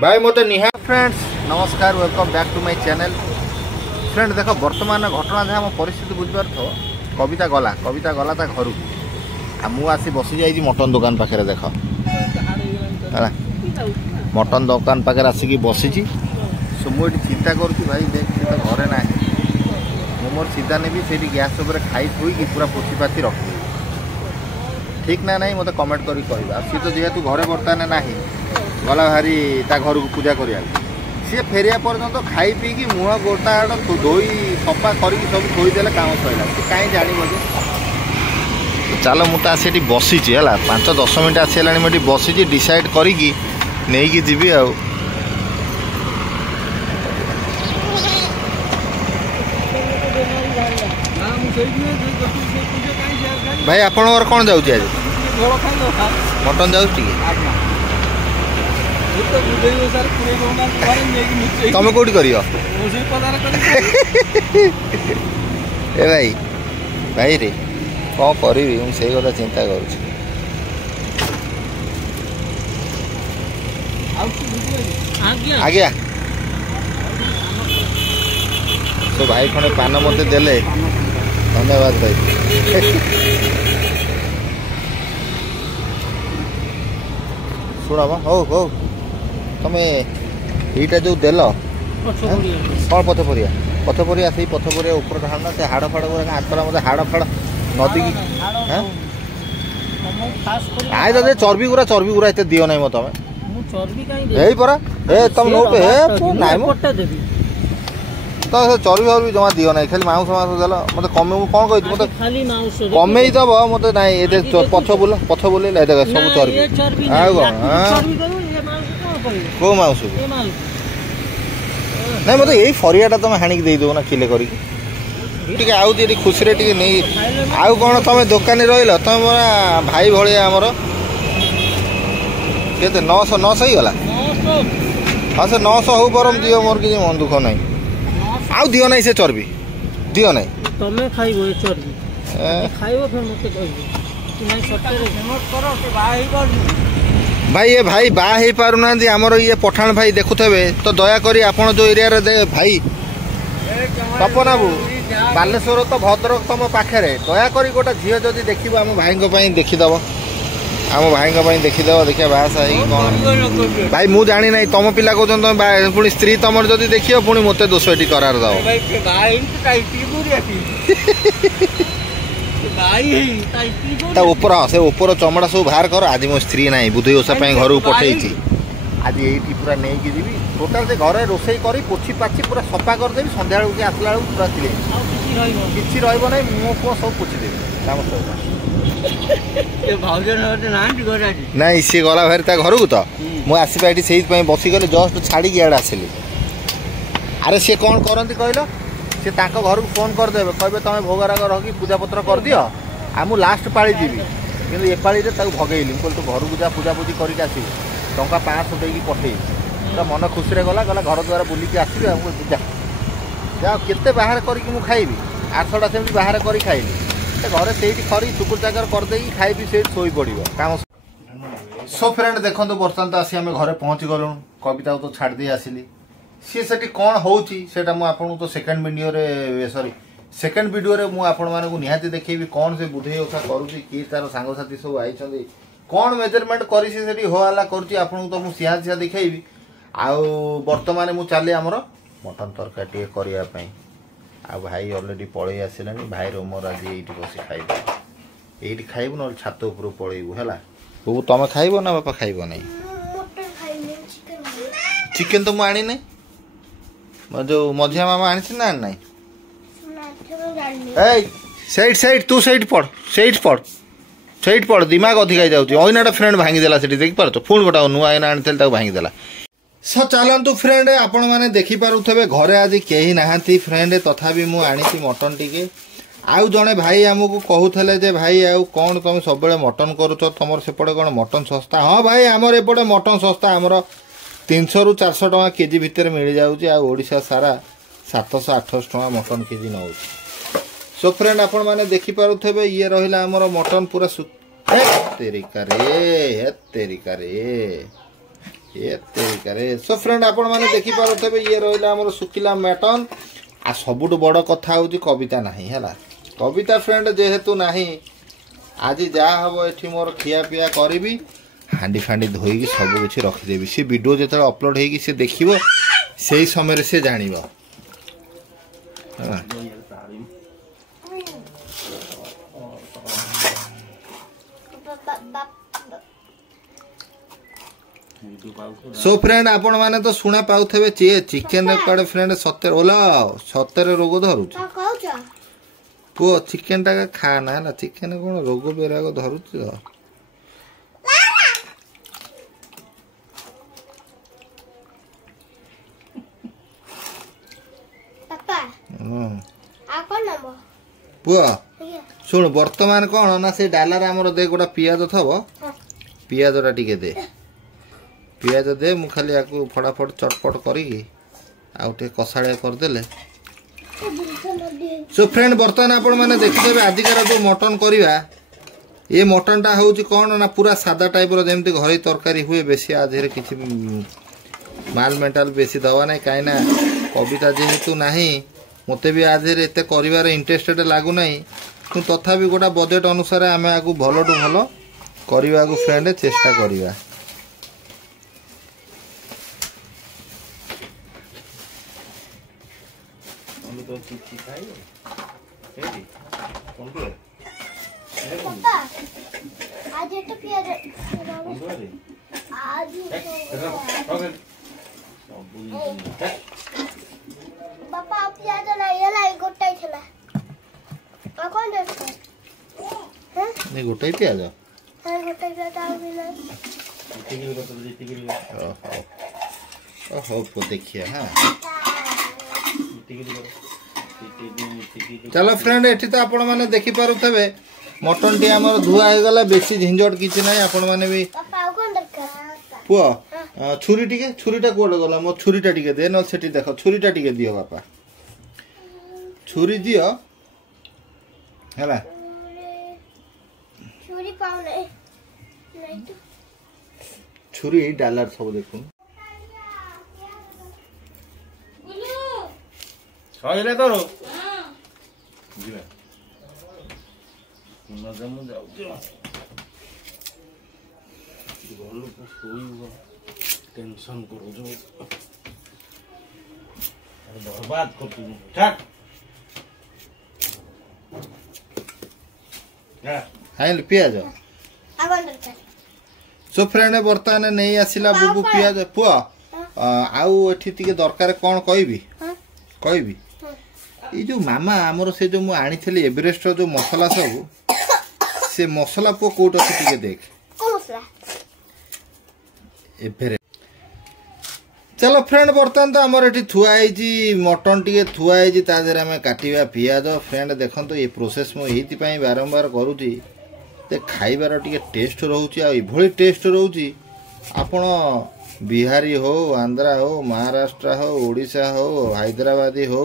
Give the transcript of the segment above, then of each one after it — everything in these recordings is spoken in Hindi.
भाई मत निहा फ्रेंड्स नमस्कार welcome back to my channel. Friend देख वर्तमान घटना जहाँ मो परिस्थिति बुझिपार थो कविता गला ता घर मु आसी बसी जाइए मटन दुकान पाखे देख है मटन दुकान पाखे आसिक बसी सो मुझे चिंता करुँच भाई देख तो घरे ना मोर सीधा नेबी से गैस उपर खाई थोड़ी पूरा पोछी पाची रखी ठीक ना नहीं मत कमेंट करी कहवा सी तो जेहेतु घरे बर्तमान ना गला भारी ता घर को पूजा करिया सी फेरिया पर्यंत खाई पीकी मुह गोटा धोई सफा कर सब थोईदे काम सरला सी कहीं जान चल मुझे बसी है 5-10 मिनट आसला मुझे बसी डिसाइड करी नहीं जीवी आ भाई आपन कौन जाऊँ आज मटन जाऊँ तुम कौटी कर भाई भाई रे कौन करी से कथा चिंता कर तो भाई खंडे पान मत देले धन्यवाद भाई शुण हो हो तुम यहीटा जो देल कौन पथपरिया से पथपरिया ऊपर ढालना से हाड़ फाड़ हाथ मत हाड़ फाड़ नदी आई दे चर्बी गुरा एत दियो ना तुम तुम तो चर्बी वर्बी जमा दियो ना खाली मांस देल मत कमे कौन कही मत कमे दब मत ना पछ बुले सब चर्बी कौ मांस नहीं मत यही फरियाटा तुम हाणिक देदेव ना किले करके आउ खुशी नहीं आउ कौन तुम दुकान रही तुम भाई भाया आमर के 900 ही गला हाँ से 900 हो बरम दियो मोर किसी मन दुख ना आउ दियो ना से चर्बी दियो ना तमे खाइबो चर्बी खाइबो फिर मते कहबो कि नहीं सटरे फेमस करो से बाही कर भाई ये भाई बाहा हो पार ना आमर ये पठाण भाई देखुथे तो दया करी आपन जो एरिया रे भाई तपन बाबू बालेश्वर तो भद्रक तुम पाखे दया करी गोटे झील जदि देख आम भाई देखीदब आम भाई देखीदब देखिए बासा कौन भाई मुझे जानी ना तुम पिला कहते तुम पुणी स्त्री तुम जदि देख पुणी मत दोष ये करार दब ऊपर हाँ से ऊपर चमड़ा सब बाहर कर आज मो स्त्री ना बुधई ओषा घर को पठे आज ये पूरा नहीं जी टोटाल से घर रोषे कर पोछी पाची पूरा सफा करदेवी सन्ध्या बेलू आसला बेलू पूरा किसी रहा मो पुआ सब पोछीदेवी ना सी गला भारी घर को तो मुझे आसपा से बसीगली जस्ट छाड़ी इे आसली अरे सी कौन करती कहल सी घर को फोन करदे कहे तुम भोगराग रखी पूजा पत्र कर दियो आ मु लास्ट पाली जीवी कि एपाड़ी भगेली कहल तू घर को जा पूजा पूजी करके आसू टंका 500 देकी पठे पूरा मन खुशी गला गला घर द्वारा बुलिकी आसबि जा जा केते बाहर करके खाइबी 800टा सेमती बाहर कर खाइली घरे से खरी चुकुर चाकर करदे खाई से शोई पड़ो काम सो फ्रेंड देखो बर्तमान तो आसी आम घरे पहुँची गलु कविता तो छाड़ दे आसिली सी से कौन होटा मुझे तो second video sorry second video रे मु आपण मानकु निहाती देखैबी कौन से बुधई ओषा करूची कि तार सांगसाथी सब आइछन्ती कौन मेजरमेंट करी से सेठी होआला करूची आपण तो मु सिया सिया देखैबी आउ वर्तमान मु चाले हमर मटन तरकारी करिया पई आ भाई ऑलरेडी पळै आसिलानी भाई रो मोर आज एठी बसी खाइबो एठी खाइबो न छात ऊपर पळैबो हला बबू तमे खाइबो ना बापा खाइबो नै चिकन तो मु आनी नै जो मझिया मामा आनी ना नै सैड सैड तू सैड पड़ दिमाग अधिक जाऊँ अइनाटा फ्रेंड भांगीदेला से देख पार पुणी गोटा नुआ अइना आनी भांगीदेला सो चलतु फ्रेंड आपण मैंने देखिपे घरे आज कहीं नहांती फ्रेंड तथापि मु आनी मटन टिके आउ जड़े भाई आमको कहूले जे भाई आउ कौन तुम सब मटन करुच तुम सेपटे कौन मटन सस्ता हाँ भाई आमर एपटे मटन सस्ता आमर 300 ରୁ 400 टका केजी भितर मिल जाऊँगी आशा सारा 700-800 टका मटन केजी नौ सो फ्रेंड आपण मैंने देखिपे ये रहा आमर मटन पूरा तेरिका रे एते सो फ्रेंड आपण माने देखि पारुथबे ये रहिला हमर सुखिला मटन आ सबुटु बड़ कथा होची कविता नाही हैला कविता फ्रेंड जेहेतु नाही आज जा हबो एठी मोर खिया पिया करबी हांडी फांडी धोई की सब किछि रखि देबी से वीडियो जेतले अपलोड हेकी से देखिबो सेही समय रे से जानिबो सो फ्रेंड आपण माने तो सुना पाउथबे चिकन रे कड़े फ्रेंड सत्तर ओला सत्तर रोग धरुछ पो चिकन टा खा ना ना चिकन कोन रोग बेराग धरुछ पापा आ कोन नबो पुआ सुन वर्तमान कोन ना से डालर हमर दे गोटा पियाज थबो पियाजटा टिके दे पियाज दे मु खाली आकु फटाफट चटपट करी आउटे कसाड़िया करदेले सो फ्रेंड बर्तमान आपण माने देखिबे आजिकार जो मटन करिवा ये मटन टा होउची कोन ना पूरा सादा टाइप रो जेमति घरे तरकारी हुए बेसी आधेर किछि माल मेंटल बेसी दवा नै काइना कविता जेहेतु नाही मते भी आधेर एते करिवार इंटरेस्टेड लागु नै तु तथापि गोटा बजेट अनुसार आमे आकु भलोटु भलो करिवा को फ्रेंड चेष्टा करिवा तो चिप्स खाइए रेडी कौन को पापा आज तो पियाज आज पापा पियाज ना ये लाई गोटाई छला आ कोन दे हैं नहीं गोटाई पियाज हां गोटाई पियाज आ बिना ओहो को देखिए हां चलो फ्रेंड एठी तो आपण माने देखि पारुथबे मटन टी हमर धुआ हे गला बेसी झंझट किछि नै आपण माने भी पापा कोन दरकार पुआ छुरीटा कोड गला मो छुरीटा टिके दे न सेठी देखो छुरीटा टिके दियो बापा छुरी दियो हैला छुरी पाउ नै तो छुरी डॉलर सब देखो सहिले तरो जिला नजम जाऊ गोलू को सोई टेंशन करो जो बर्बाद कर तू ठीक हाइल पियाज आगन दरकार सो फ्रेंड बर्तमान नहीं आसिला बुबु पियाज पुआ आउ एठी तिके दरकार कोन कहबी कहबी ये जो मामा आमर से जो मु आनी थली एवरेस्ट जो मसला सब से मसला पो कोट अछि तिके देख को मसला एवरेस्ट चलो फ्रेंड बर्तमान तो आमर एठी थुआ आइजी मटन टिके थुआ आइजी ता देर हमें काटिबा पियाज फ्रेंड देखन तो ये प्रोसेस मु एहिति पई बारंबार करूची ते खाइबार टिके टेस्ट रहउची आ इभଳି टेस्ट रहउची आपण बिहारी हो आंध्रा हो महाराष्ट्र हो ओडिशा हो हैदराबादी हो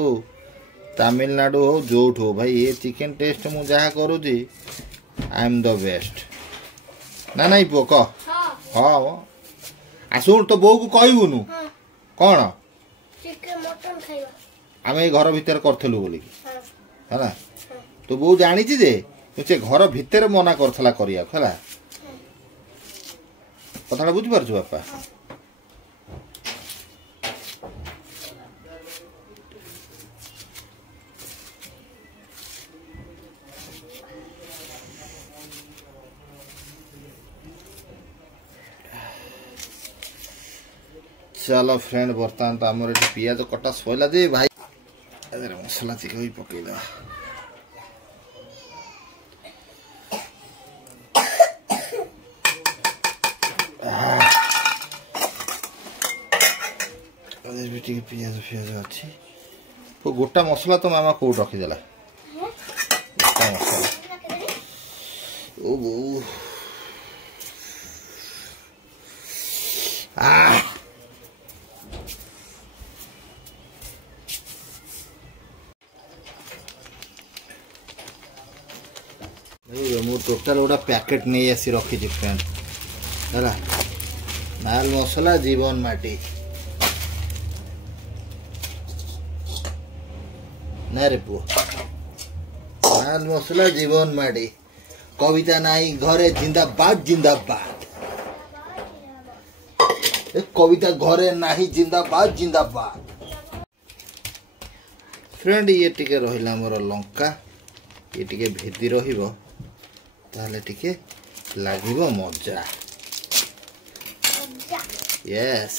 तमिलनाडु हो जोठ हो भाई ये चिकन टेस्ट मु जहा करूची आई एम द बेस्ट ना नहीं पो क हां आसुर तो बो को कहबुनु कोन चिकन मटन खाइबा आमे घर भीतर करथलु बोली हैला तो बो जानी छी जे से घर भीतर मना करथला करिया हैला कथाटा बुझ पारछु बापा चलो फ्रेंड बर्तमान तो आमर ये पियाज कटा सैला दे भाई अरे मसला चिकन पकईदा पियाज फियाज अच्छी तो गोटा मसला तो मामा कौट रखीदेला गोटा मसला ओ बो मु टोटाल गोटा पैकेट नहीं आसी रखी फ्रेंड है माल मसला जीवन माटी ना रे पुओ माल मसला जीवन माटी कविता नाही घरे जिंदाबाद जिंदाबाद कविता घरे नाही जिंदाबाद जिंदाबाद फ्रेंड ये टिके रहिला मोर लंका ये टिके भेदी रहिबो ताले टिके लागिबो मजा यस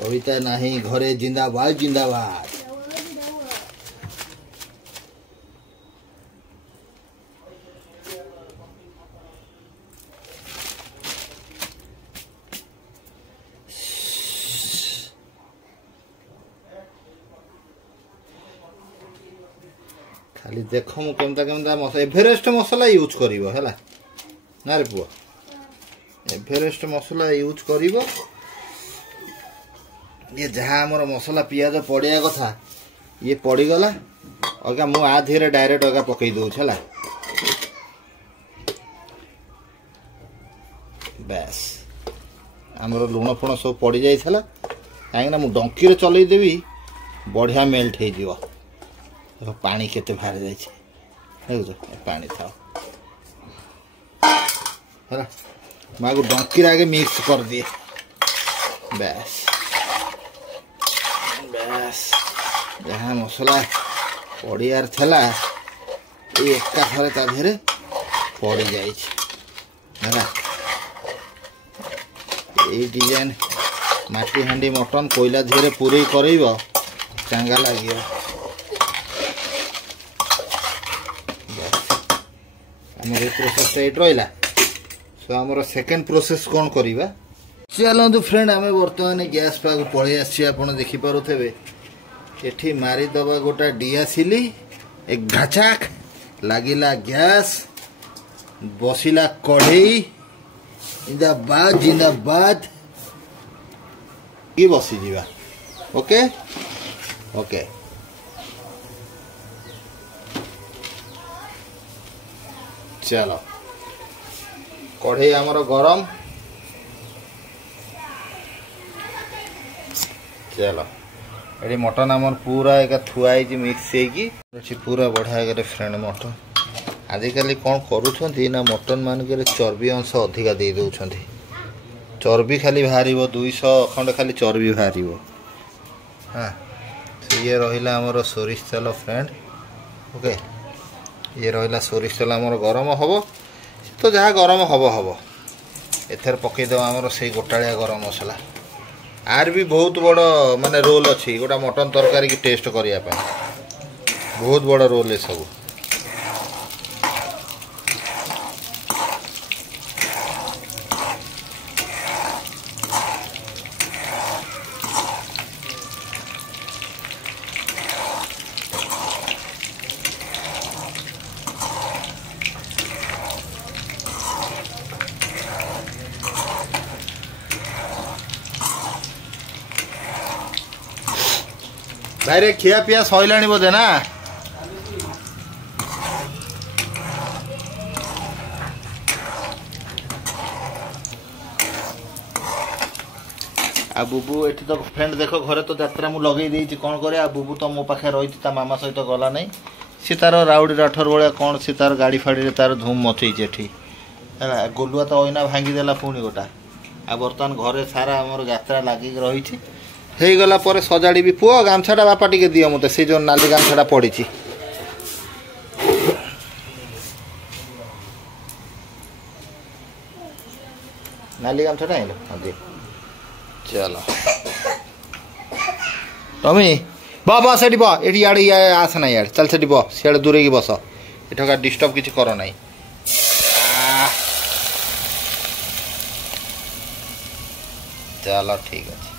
कविता नहीं घरे जिंदाबाद जिंदाबाद खाली देख मु केमता केमता मसला एवरेस्ट मसला यूज करिवो हैला ना रे पुआ एवरेस्ट मसला यूज करिवो ये जहाँ आमर मसला पियाज पड़िया कथा ये पड़गला अगा मु आ धीरे डायरेक्ट अगा पकई दउछ हला बस आमर लुण फुण सब पड़ जाइला कहीं मु डंकी रे चलई देवी बढ़िया मेल्ट हो जीव देखो पानी केते बाहर जाइए पानी था है माँ को डंकी आगे मिक्स कर दिए बस बस जहाँ मसला पड़ियार थला ये एका थरे ता धीरे पड़ जाए डिजाइन माटी हांडी मटन कोयला धीरे पूरे करब चांगा लगे आमर ये प्रोसेस ये रहा सो आमर सेकेंड प्रोसेस कौन करवा चलतु फ्रेंड आम बर्तमान गैस पाक पलि आपड़ देखिपे ये मारिदबा गोटा डियासिली एक घाचाक लगिला गैस बसिला कढ़ई जिंदाबाद जिंदाबाद की बसी जीवा ओके ओके चलो कढ़ई आमर गरम चलो ये मटन आमर पूरा एक थुआई मिक्स होगी पूरा बढ़िया फ्रेंड मटन आजिकल कौन करुँच ना मटन मानक चर्बी अंश अधिका दे दौरान चर्बी खाली बाहर 200 खंड खाली चर्बी बाहर हाँ ये रहा आमर सोरिष तेल फ्रेंड ओके ये रहा सोरिष तेल आमर गरम हम तो जहाँ गरम हम हम एथर पकईद आमर से गोटाया गरम मसला आर भी बहुत बड़ माने रोल अच्छी गोटा मटन तरकारी की टेस्ट करने बहुत बड़ रोल है सब भाई खिया पिया सैला बोधे ना आ बुबू एठी तो फ्रेंड देखो घरे तो यात्रा मु लगे देइछि कोन करे आ बुबू तो मो पाखे रही ता मामा सहित गला नहीं सी तार राउडी राठर भाया कौन सी तार गाड़ी फाड़ी तार धूम मचेछि एठी है गोलुआ तो ओइना भांगी देला पुणी गोटा आ बर्तमान घरे सारा आमर यात्रा लागिक रही है गला पर सजाड़ी भी पुओ गामछाटा बापा टिके दियो मते से जो नाली गामछाटा पड़ी नाली गामछाटा आइलो हां दे चलो टमी बाबा सेठी बा एठी याडी आस ना यार चल सेठी बा सियाडे दूरे की बस एठका डिस्टर्ब किछि करो नाही चलो ठीक अच्छे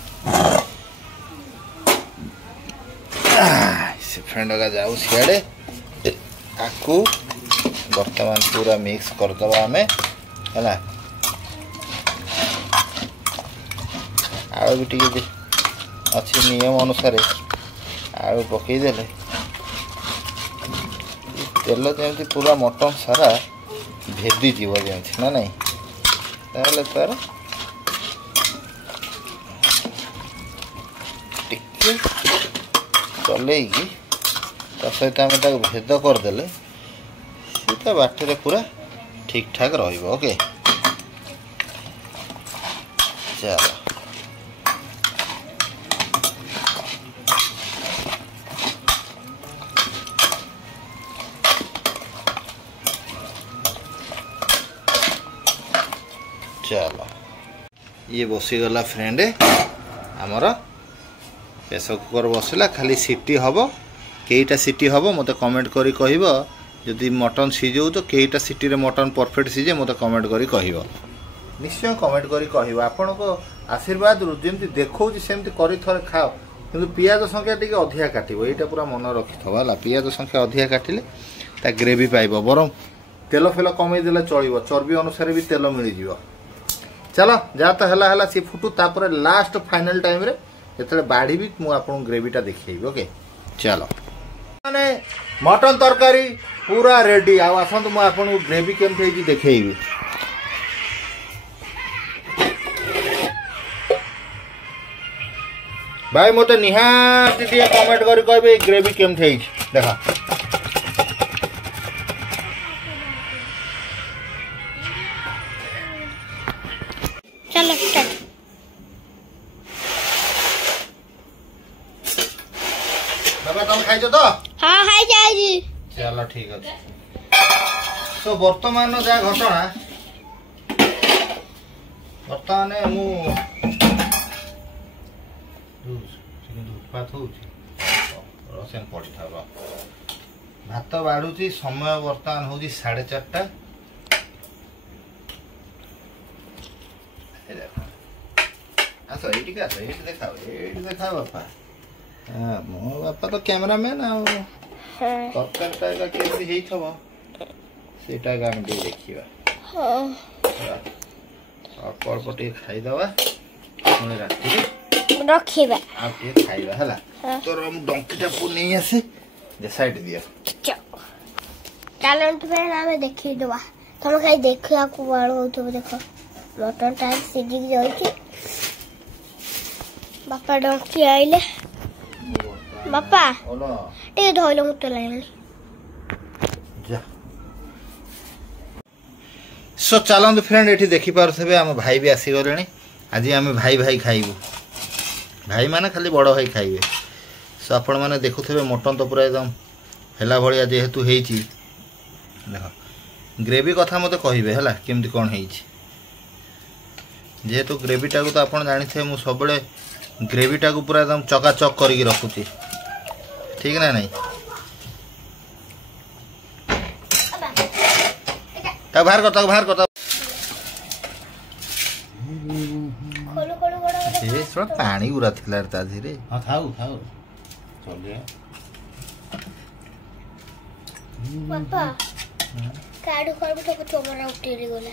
से फ्रेंड का जाऊ सियाड़े आपको बर्तमान पूरा मिक्स करदे आम है आलू भी टी अच्छी नियम अनुसार आलू पकईदे तेल जमी पूरा मटन सारा भेदी जीव जमी ना नहीं तार टिके चलैकी सहित आम भेद करदे सीता बाटे पूरा ठीक ठाक रोके चलो चलो ये बसीगला फ्रेंड आमर प्रेसर कुकर बसला खाली सीटी हम कईटा सीटी हम मत कमेंट करी कहब जदि मटन सीझौ तो कईटा सीटी रे मटन परफेक्ट सीझे मत कमेंट करी कहब निश्चय कमेंट करी कहब आपण को आशीर्वाद जमी देखो सेमती करी थरे खाओ किंतु पियाज संख्या टी अधिका काटो यहाँ पूरा मन रखिथवा है पियाज संख्या अधिका काटिले ता ग्रेवी पाइब बरम तेल फेल कमे देले चलिबो चर्बी अनुसार भी तेल मिल जिवो चलो जहाँ तो है सी फुटू तापर लास्ट फाइनल टाइम रे जो बाढ़ी भी मुझे आपको ग्रेवीटा देखी ओके चलो माने मटन तरकारी पूरा रेडी आसतु मुझे आपको ग्रेवी केमती देखी भाई मत निहाती कमेंट कर कहे ग्रेवी केमती देखा चलो बाबा तुम खाई तो हाँ खाई जाएगी चलो ठीक अच्छे तो वर्तमान जहाँ घटना बर्तमान मु रसेन पड़ी था भात बाढ़ुची समय बर्तमान हूँ 4:30 आस ये देखा बापा मो बापा तो कैमरामैन तरकारी केमती होता आम देखा अल्प अल्प टे खाईदवा पुणी राति रखिबा खाइबा है तोर डंकीटा नहीं आसे साइड दिया टैलेंट पे आमे देखि दवा तुम खाई देखिया को बाळ होतो देखो मटन टाइम सीधी जाउची बापा डंकी आइले बापा टे धोइलो मुत लागले जा सो चलंतु फ्रेंड एठी देखि पारथबे हम भाई भी आसी गलेनी आज आम भाई भाई खाइबू भाई माने खाली बड़ भाई खाइबे सो आपण माने देखुथबे मटन तो पूरा एकदम हेला भलिया जेहेतु हेइची देखो ग्रेवी कथा मते कहिबे हला केमति कोन हेइची जेहेतु ग्रेवीटा को तो आपण जानिथे मु सबले ग्रेवीटा को पूरा एकदम चकाचक करके रखुची ठीक ना नहीं ता बाहर करता खोलो खोलो बड़ा ए थोड़ा पानी गुरा थिला ता धीरे हाँ थाऊ चलिए बापा काडू करबो तो चोमरा उठेरी गला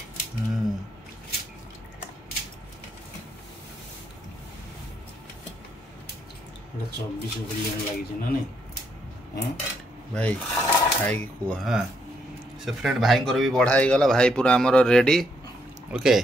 पूरा 24 बिलियन लगी ना नहीं भाई खाई कुआ हाँ से फ्रेंड भाई भी बढ़ा गला भाई पूरा आमर रेडी ओके।